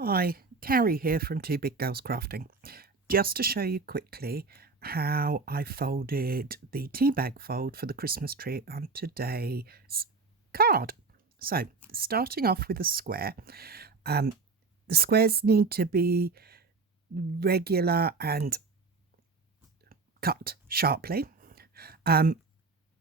Hi, Carrie here from Two Big Girls Crafting. Just to show you quickly how I folded the tea bag fold for the Christmas tree on today's card. So, starting off with a square. The squares need to be regular and cut sharply.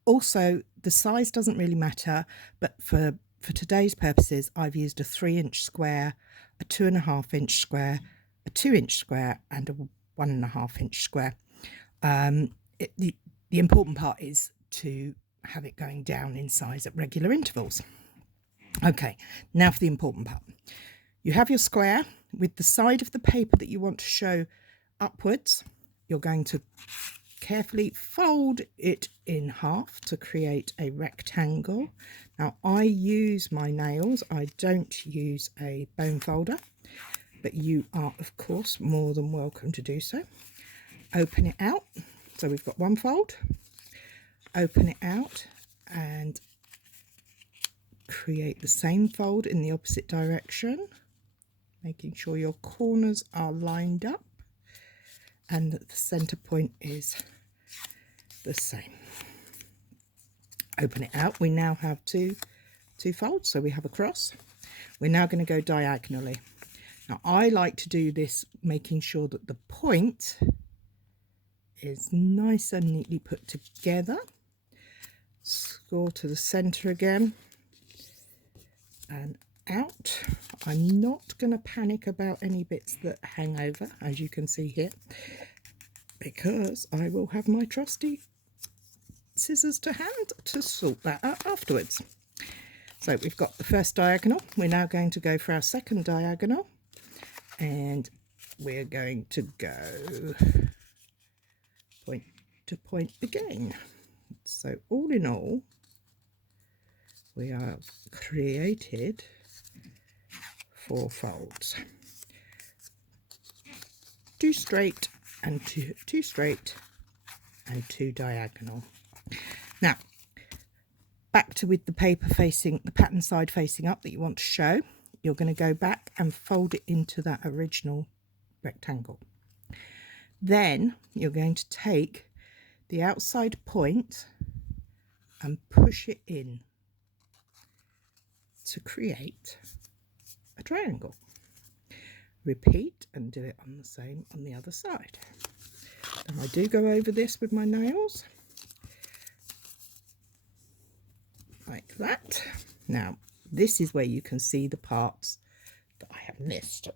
Also, the size doesn't really matter, but for today's purposes, I've used a 3-inch square, a 2.5-inch square, a 2-inch square, and a 1.5-inch square. The important part is to have it going down in size at regular intervals. Okay, now for the important part. You have your square with the side of the paper that you want to show upwards. You're going to carefully fold it in half to create a rectangle. Now I use my nails, I don't use a bone folder, but you are of course more than welcome to do so. Open it out, so we've got one fold, open it out and create the same fold in the opposite direction, making sure your corners are lined up and that the center point is the same. Open it out. We now have two folds, so we have a cross. We're now going to go diagonally. Now I like to do this making sure that the point is nice and neatly put together. Score to the center again and out. I'm not going to panic about any bits that hang over, as you can see here, because I will have my trusty scissors to hand to sort that out afterwards. So we've got the first diagonal. We're now going to go for our second diagonal, and we're going to go point to point again. So all in all, we have created 4 folds, 2 straight and 2 straight and 2 diagonal. Now back to with the paper facing the pattern side facing up that you want to show, you're going to go back and fold it into that original rectangle. Then you're going to take the outside point and push it in to create a triangle. Repeat and do it on the same on the other side. And I do go over this with my nails like that. Now this is where you can see the parts that I have missed.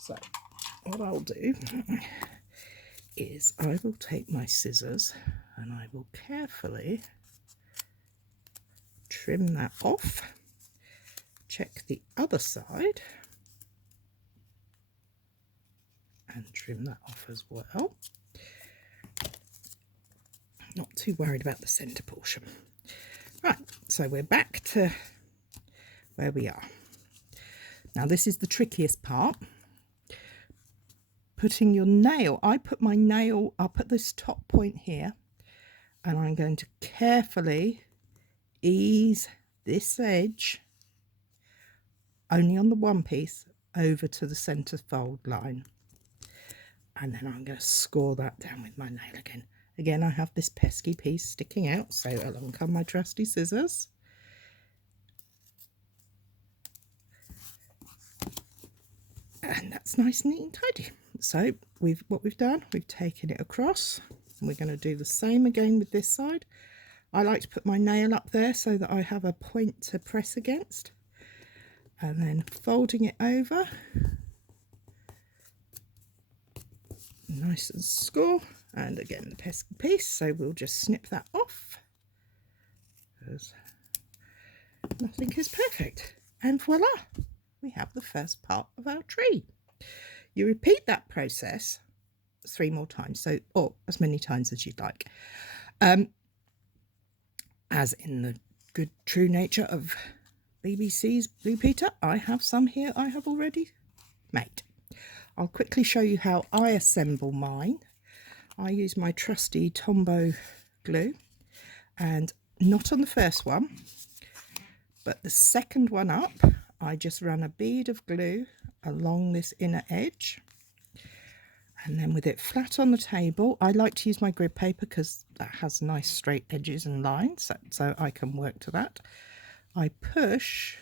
So what I'll do is I will take my scissors and I will carefully trim that off. Check the other side and trim that off as well. Not too worried about the center portion. Right, so we're back to where we are. Now this is the trickiest part. Putting your nail, I put my nail up at this top point here, and I'm going to carefully ease this edge only on the one piece over to the center fold line, and then I'm going to score that down with my nail again. Again, I have this pesky piece sticking out, so along come my trusty scissors. And that's nice and neat and tidy. So what we've done, we've taken it across, and we're going to do the same again with this side. I like to put my nail up there so that I have a point to press against, and then folding it over nice and score, and again the pesky piece, so we'll just snip that off because nothing is perfect, and voila, we have the first part of our tree. You repeat that process 3 more times, so or as many times as you'd like, as in the good true nature of BBC's Blue Peter. I have some here I have already made. I'll quickly show you how I assemble mine. I use my trusty Tombow glue, and not on the first one, but the second one up I just run a bead of glue along this inner edge, and then with it flat on the table, I like to use my grid paper because that has nice straight edges and lines, so I can work to that. I push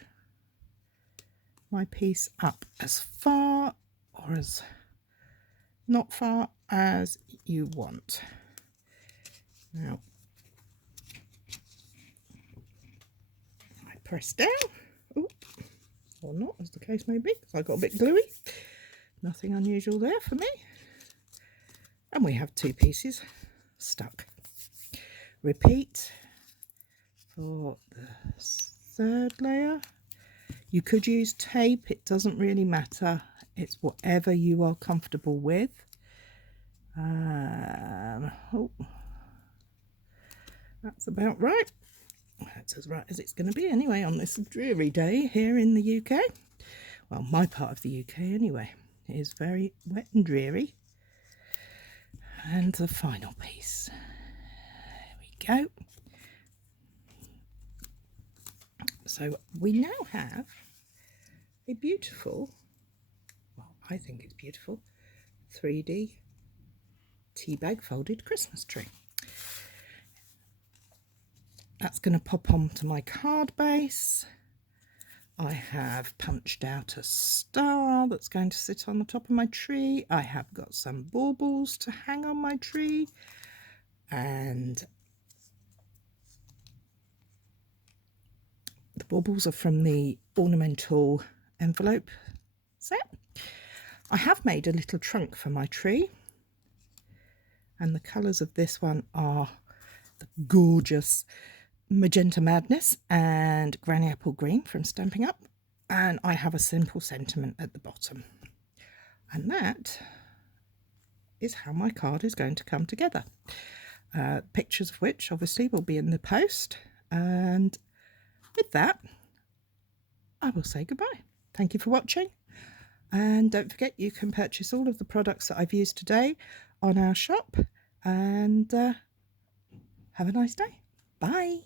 my piece up as far or as not far as you want. Now I press down, ooh, or not, as the case may be, because I got a bit gluey. Nothing unusual there for me. And we have 2 pieces stuck. Repeat for the 3rd layer. You could use tape, it doesn't really matter. It's whatever you are comfortable with. Oh, that's about right. That's as right as it's going to be anyway on this dreary day here in the UK. Well, my part of the UK anyway. It is very wet and dreary. And the final piece. There we go. So we now have a beautiful, well, I think it's beautiful, 3D tea bag folded Christmas tree. That's going to pop onto my card base. I have punched out a star that's going to sit on the top of my tree. I have got some baubles to hang on my tree, and the baubles are from the ornamental envelope set. I have made a little trunk for my tree, and the colours of this one are the gorgeous Magenta Madness and Granny Apple Green from Stampin' Up, and I have a simple sentiment at the bottom, and that is how my card is going to come together. Pictures of which obviously will be in the post, and with that I will say goodbye. Thank you for watching, and don't forget you can purchase all of the products that I've used today on our shop, and have a nice day. Bye.